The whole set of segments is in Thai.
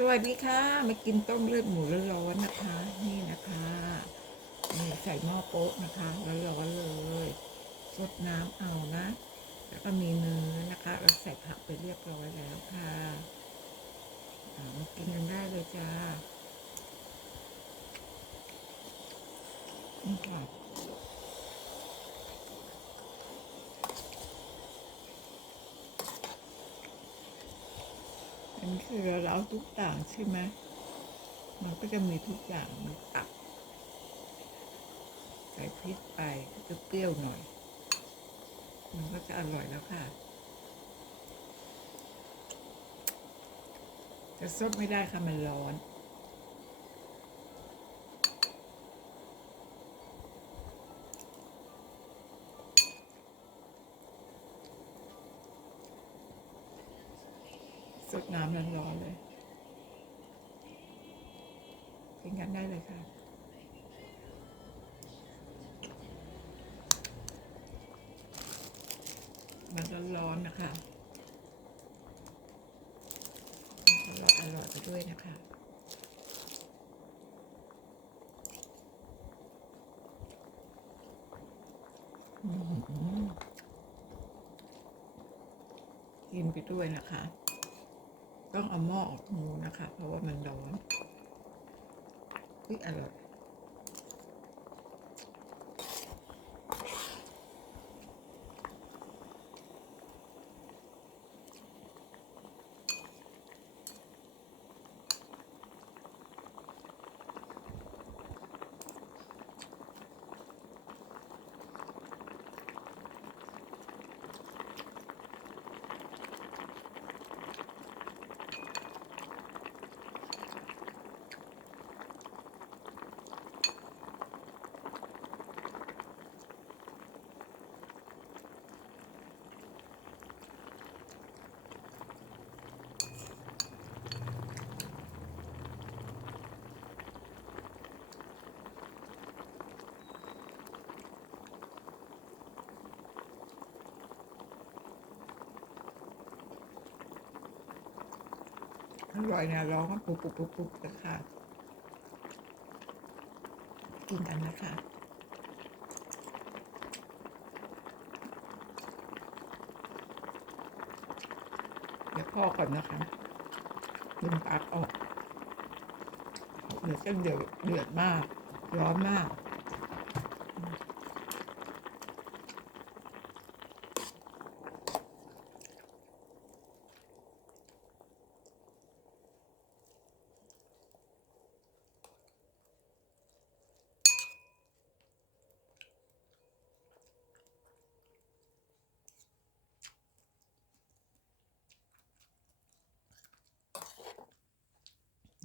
สวัสดีค่ะ มากินต้มเลือดหมูร้อนๆนะคะ นี่นะคะนี่ใส่หม้อโป๊ะนะคะร้อนๆเลยสดน้ำเอานะ แล้วก็มีเนื้อนะคะ เราใส่ผักไปเรียบร้อยแล้วค่ะมากินกันได้เลยจ้านี่ค่ะ อันนี้คือ เราเอาทุกอย่างใช่ไหมมันก็จะมีทุกอย่างมีตับ ใส่พริกไปก็จะเปรี้ยวหน่อย มันก็จะอร่อยแล้วค่ะ จะซดไม่ได้ค่ะมันร้อน สดน้ำร้อนๆเลย กินกันได้เลยค่ะมันร้อนๆนะคะมันก็อร่อยไปด้วยนะคะกินไปด้วยนะคะ ต้องเอาหม้อออกหมูนะคะ เพราะว่ามันร้อน อุ๊ อร่อยอร่ยนะร้องก็ปุ๊บปุบปุบปุบเลยค่ะ กินกันนะคะเดี๋ยวพ่อก่อนนะคะดึงปลั๊กออกเดี๋ยวจะเดือดเดือดมาก ร้อนมาก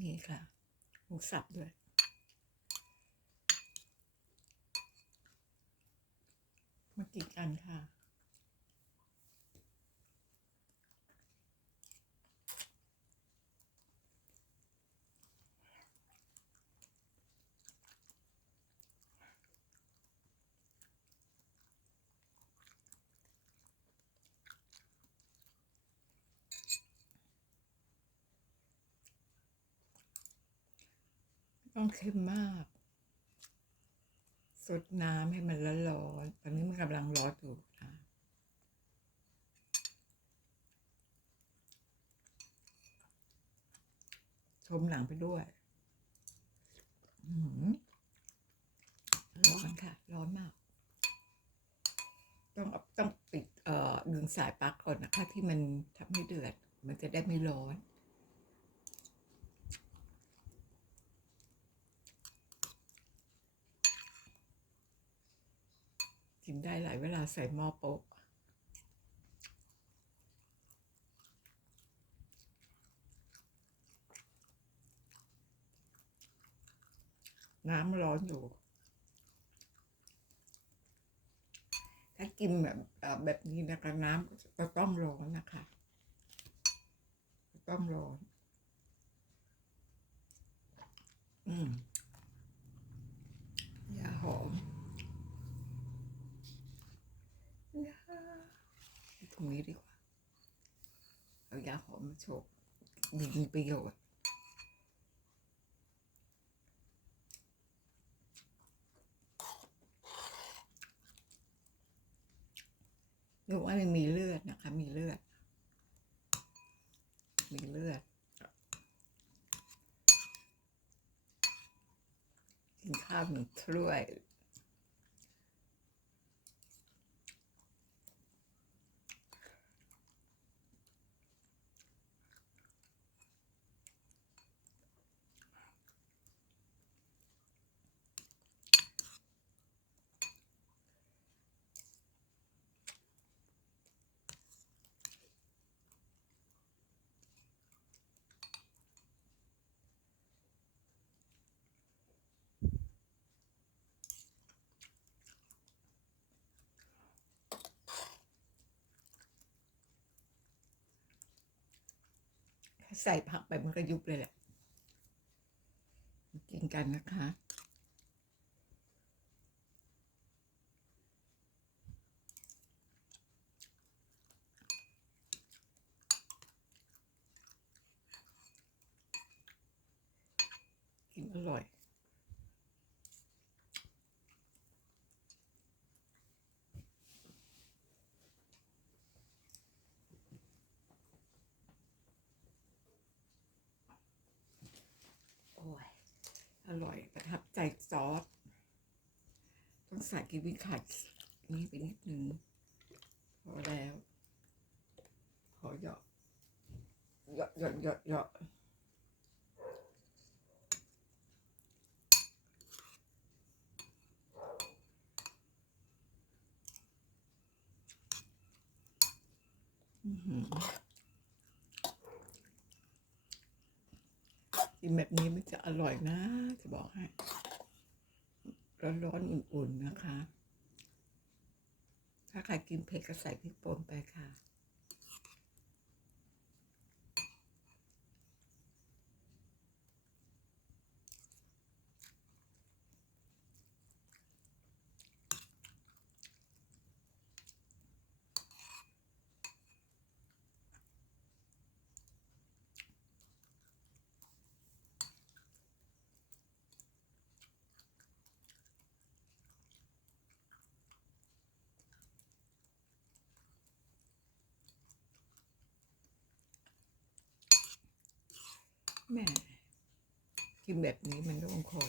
นี่ค่ะหมูสับด้วย มากินกันค่ะ ต้องเค็มมากสดน้ำให้มันร้อนๆตอนนี้มันกำลังร้อนอยู่นะชมหนังไปด้วยอื้อหือร้อนค่ะ ร้อนมาก ต้องต้องปิดเอ่อดึงสายปลั๊กก่อนนะคะ ที่มันทำให้เดือด มันจะได้ไม่ร้อน นได้หลายเวลาใส่หม้อโป๊ะน้ำร้อนอยู่ ถ้ากินแบบแบบนี้นะคะน้ำก็ต้องร้อนนะคะต้องร้อน อืมยาหอม รงนี้ดีกว่า เอายาหอมมาโชกดีมีประโยชน์หรือว่ามันมีเลือดนะคะ มีเลือด มีเลือดกินข้าวหนึ่งถ้วย ใส่ผักไปมันก็ยุบเลยแหละกินกันนะคะกินอร่อย ร่อยประทับใจซอส ต้องใส่กิวิขัดนี่ไปนิดนึงพอแล้วพอเหยาะเหยาะเหยาะเหยาะเหยาะอือ กินแบบนี้มันจะอร่อยนะ จะบอกให้ ร้อนๆอุ่นๆนะคะ ถ้าใครกินเผ็ดก็ใส่พริกป่นไปค่ะ แม่กินแบบนี้มันต้องคอ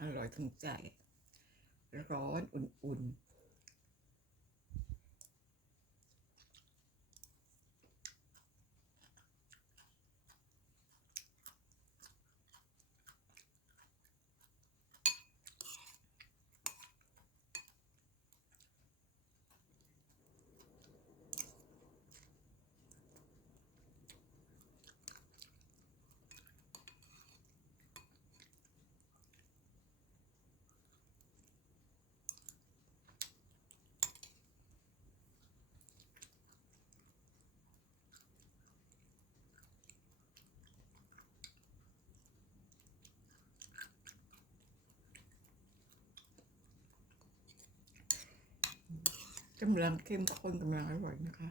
อร่อยถึงใจ ร้อนอุ่นๆ กำลังเข้มข้นกำลังอร่อยนะคะ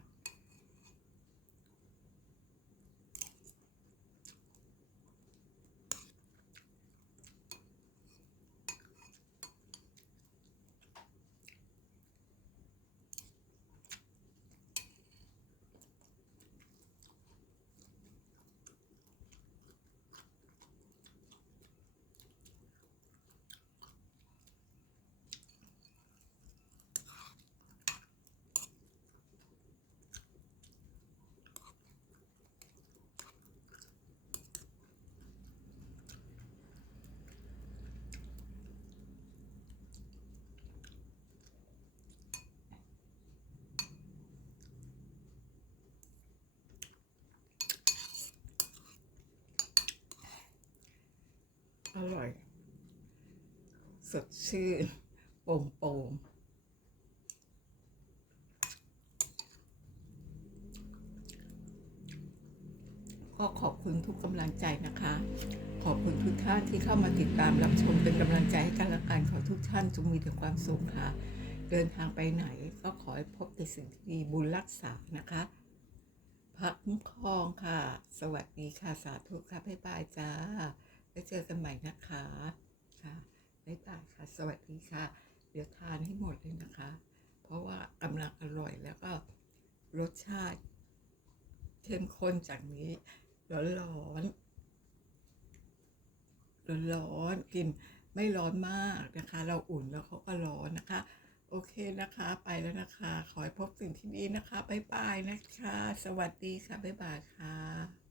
อร่อย สดชื่นโป่งโป่งก็ขอบคุณทุกกำลังใจนะคะ ขอบคุณทุกท่านที่เข้ามาติดตามรับชมเป็นกำลังใจให้กันและกันขอทุกท่านจงมีแต่ความสุขค่ะ เดินทางไปไหนก็ขอให้พบแต่สิ่งที่ดีบุญรักษานะคะพักคุ้มครองค่ะ สวัสดีค่ะ สาธุค่ะ บ๊ายบายจ้า ไว้เจอกันใหม่นะคะค่ะบ๊ายบายค่ะ สวัสดีค่ะ เดี๋ยวทานให้หมดเลยนะคะ เพราะว่ากำลังอร่อยแล้วก็รสชาติเข้มข้นจากนี้ร้อนร้อนร้อนร้อนๆกินไม่ร้อนมากนะคะ เราอุ่นแล้วเขาก็ร้อนนะคะ โอเคนะคะ ไปแล้วนะคะ ขอให้พบสิ่งที่ดีนะคะบ๊ายบายนะคะ สวัสดีค่ะบ๊ายบายค่ะ